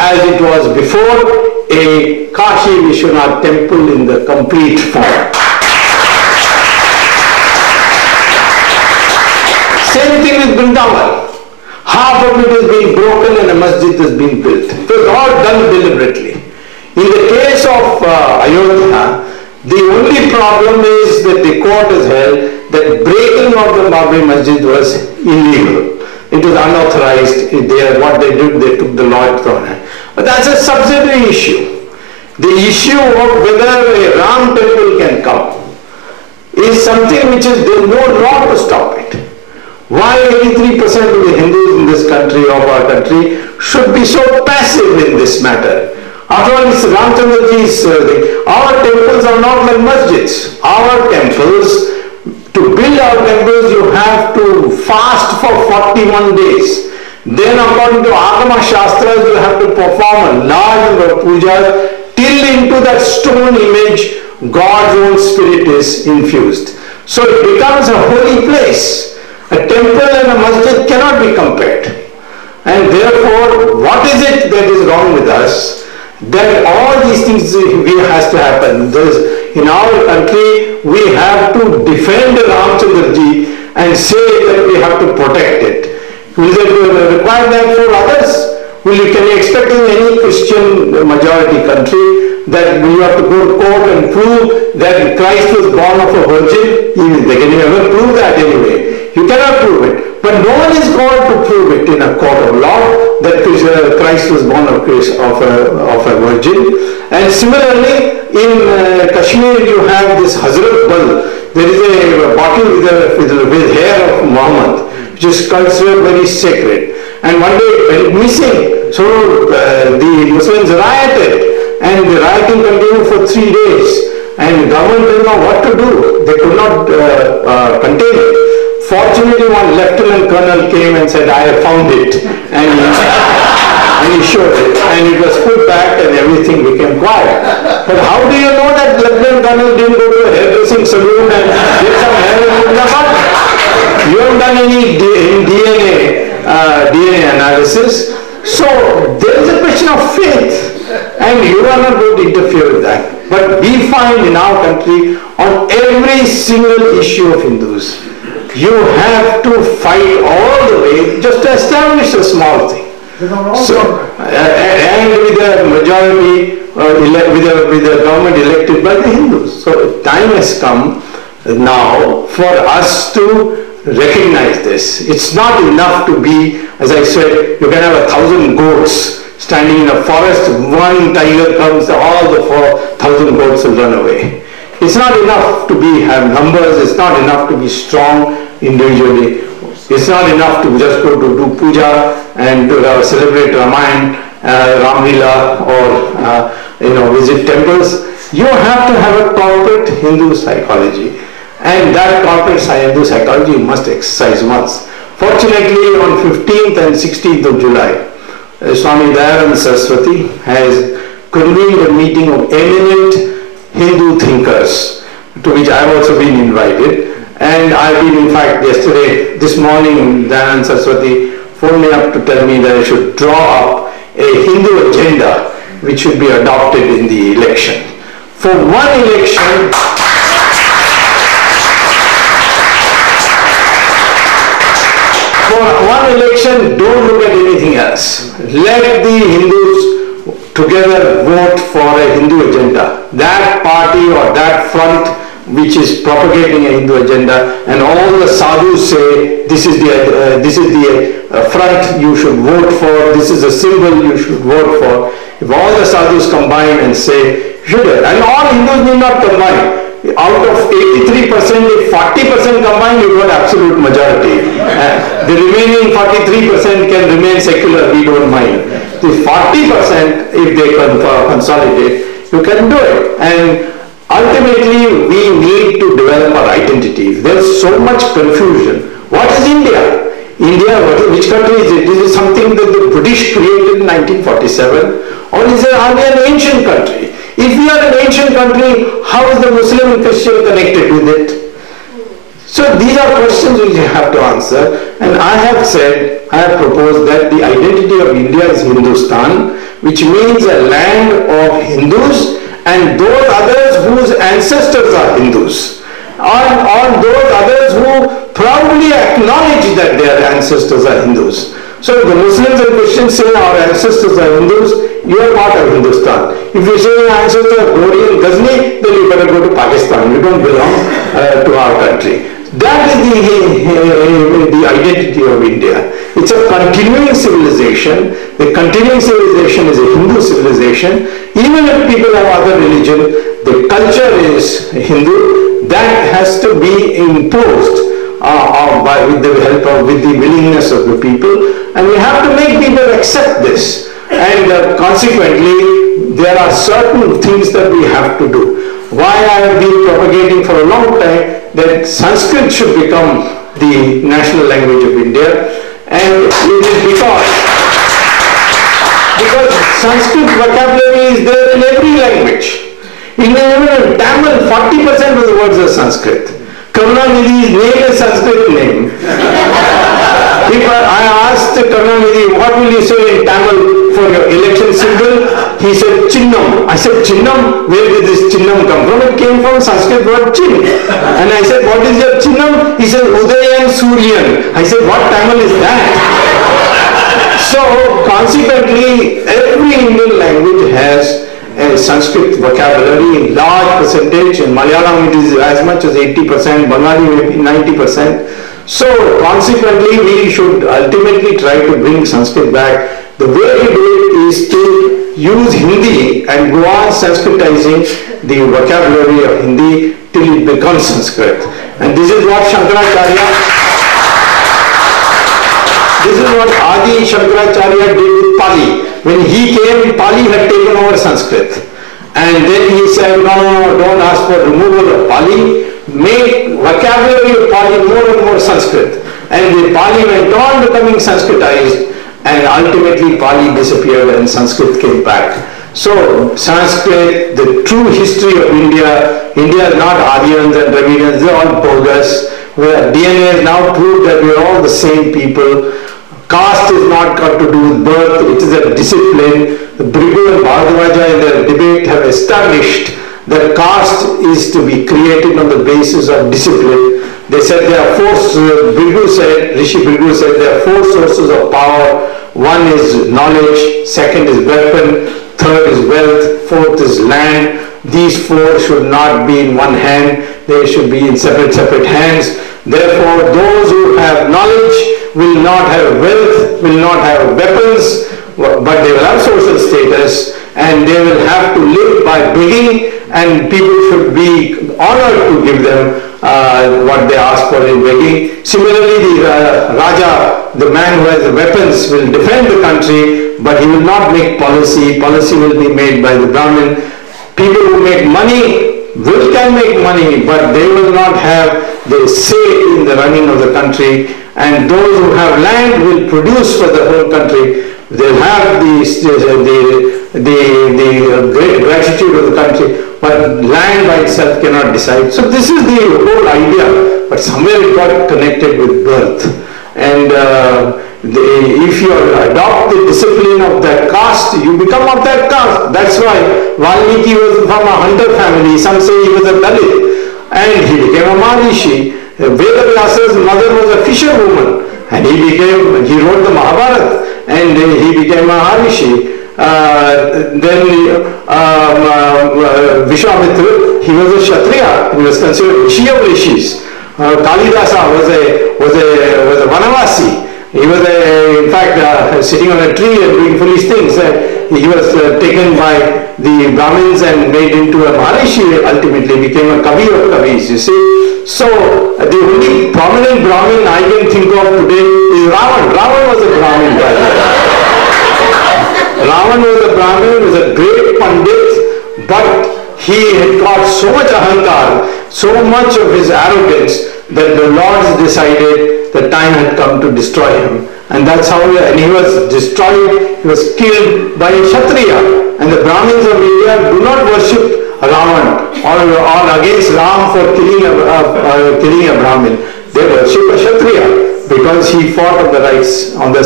as it was before, a Kashi Vishwanath temple in the complete form. Same thing with Vrindavan. Half of it has been broken and a masjid has been built. It was all done deliberately. In the case of Ayodhya, the only problem is that the court has held that breaking of the Babri Masjid was illegal. It was unauthorized. What they did, they took the law from it. But that's a subsidiary issue. The issue of whether a Ram temple can come is something which is, there is no law to stop it. Why 83% of the Hindus in this country, of our country, should be so passive in this matter? After all, it's Ramchandraji's thing. Our temples are not like masjids. Our temples, to build our temples, you have to fast for 41 days. Then according to Agama Shastras, you have to perform a large number of pujas till into that stone image God's own spirit is infused. So it becomes a holy place. A temple and a masjid cannot be compared. And therefore, what is it that is wrong with us? That all these things has to happen. In our country, we have to defend Ramchandraji and say that we have to protect it. Will they require that for others? Can you expect in any Christian majority country that you have to go to court and prove that Christ was born of a virgin? Can you ever prove that anyway? You cannot prove it. But no one is called to prove it in a court of law that Christ was born of a virgin. And similarly, in Kashmir you have this Hazrat Bal. There is a bottle with hair of Muhammad, which is considered very sacred. And one day it went missing. So the Muslims rioted, and the rioting continued for 3 days. And the government didn't know what to do. They could not contain it. Fortunately, one lieutenant colonel came and said, I have found it. And he showed it. And it was put back and everything became quiet. But how do you know that lieutenant colonel didn't go to a hairdressing saloon and get some hair and put them up? You haven't done any DNA analysis. So there is a question of faith. And you are not going to interfere with that. But we find in our country, on every single issue of Hindus, you have to fight all the way just to establish a small thing. So, and with the majority, with the government elected by the Hindus. So time has come now for us to recognize this. It's not enough to be, as I said, you can have 1,000 goats standing in a forest, one tiger comes, all the 4,000 goats will run away. It's not enough to have numbers, it's not enough to be strong individually. It's not enough to just go to do puja and to celebrate Ramayana, Ramlila, or visit temples. You have to have a corporate Hindu psychology, and that corporate Hindu psychology you must exercise once. Fortunately, on 15th and 16th of July, Swami Dayananda Saraswati has convened a meeting of eminent Hindu thinkers, to which I have also been invited. And I've been, in fact, this morning, Dayananda Saraswati phoned me up to tell me that I should draw up a Hindu agenda which should be adopted in the election. For one election, don't look at anything else. Let the Hindus together vote for a Hindu agenda. That party or that front which is propagating a Hindu agenda, and all the sadhus say this is the front you should vote for, this is a symbol you should vote for. If all the sadhus combine and say, and all Hindus need not combine. Out of 83%, if 40% combine, you got absolute majority. The remaining 43% can remain secular, we don't mind. The 40%, if they consolidate, you can do it. And ultimately, we need to develop our identity. There's so much confusion. What is India? India, which country is it? Is it something that the British created in 1947? Or are we an ancient country? If we are an ancient country, how is the Muslim and Christian connected with it? So these are questions which you have to answer. And I have proposed that the identity of India is Hindustan, which means a land of Hindus and those others whose ancestors are Hindus, or those others who proudly acknowledge that their ancestors are Hindus. So the Muslims and Christians say our ancestors are Hindus, you are part of Hindustan. If you say your ancestors are Gori and Ghazni, then you better go to Pakistan. You don't belong to our country. That is the identity of India. It's a continuing civilization. The continuing civilization is a Hindu civilization. Even if people have other religion, the culture is Hindu. That has to be imposed with the help of, with the willingness of the people. And we have to make people accept this. And consequently, there are certain things that we have to do. Why I have been propagating for a long time that Sanskrit should become the national language of India, and it is because Sanskrit vocabulary is there in every language. Even in Tamil, 40% of the words are Sanskrit. Karunanidhi's name is Sanskrit name. I asked Karunanidhi, what will you say in Tamil for your election symbol? He said, Chinnam. I said, Chinnam? Where did this Chinnam come from? It came from Sanskrit word Chin. And I said, what is your Chinnam? He said, Udayan Suryan. I said, what Tamil is that? So, consequently, every Indian language has a Sanskrit vocabulary in large percentage. In Malayalam, it is as much as 80%, Bengali maybe 90%. So, consequently, we should ultimately try to bring Sanskrit back. The way to do it is to use Hindi and go on Sanskritizing the vocabulary of Hindi till it becomes Sanskrit. And this is what Adi Shankaracharya did with Pali. When he came, Pali had taken over Sanskrit. And then he said, no, don't ask for removal of Pali. Make vocabulary of Pali more and more Sanskrit. And the Pali went on becoming Sanskritized, and ultimately Pali disappeared and Sanskrit came back. So Sanskrit, the true history of India, India is not Aryans and Dravidians, they are all bogus. Where DNA has now proved that we are all the same people. Caste is not got to do with birth, it is a discipline. The Brigu and Bhardwaja in their debate have established that caste is to be created on the basis of discipline. They said there are Rishi Brigu said there are four sources of power. One is knowledge, second is weapon, third is wealth, fourth is land. These four should not be in one hand, they should be in separate hands. Therefore, those who have knowledge will not have wealth, will not have weapons, but they will have social status, and they will have to live by begging, and people should be honored to give them what they ask for in begging. Similarly, the Raja, the man who has the weapons, will defend the country, but he will not make policy. Policy will be made by the Brahmin. People who make money can make money, but they will not have the say in the running of the country. And those who have land will produce for the whole country. They'll have the great gratitude of the country, but land by itself cannot decide. So this is the whole idea, but somewhere it got connected with birth. And if you adopt the discipline of that caste, you become of that caste. That's why Valmiki was from a hunter family. Some say he was a Dalit, and he became a Maharishi. Vedavyasa's mother was a fisherwoman, and he wrote the Mahabharata, and he became a Maharishi. Then Vishwamitra, he was a Kshatriya, he was considered Rishi of Rishis. Kalidasa was a Vanavasi. He was in fact sitting on a tree and doing foolish things. He was taken by the Brahmins and made into a Maharishi, ultimately became a Kavi of Kavis, you see. So the only prominent Brahmin I can think of today is Ravan. Ravan was a Brahmin, by the way. Ravan was a Brahmin, was a great Pandit, but he had got so much ahankar, so much of his arrogance, that the lords decided the time had come to destroy him. And that's how, and he was destroyed, he was killed by a Kshatriya. And the Brahmins of India do not worship Ravan or against Ram for killing a Brahmin. They worship a Kshatriya because he fought on the rights, on the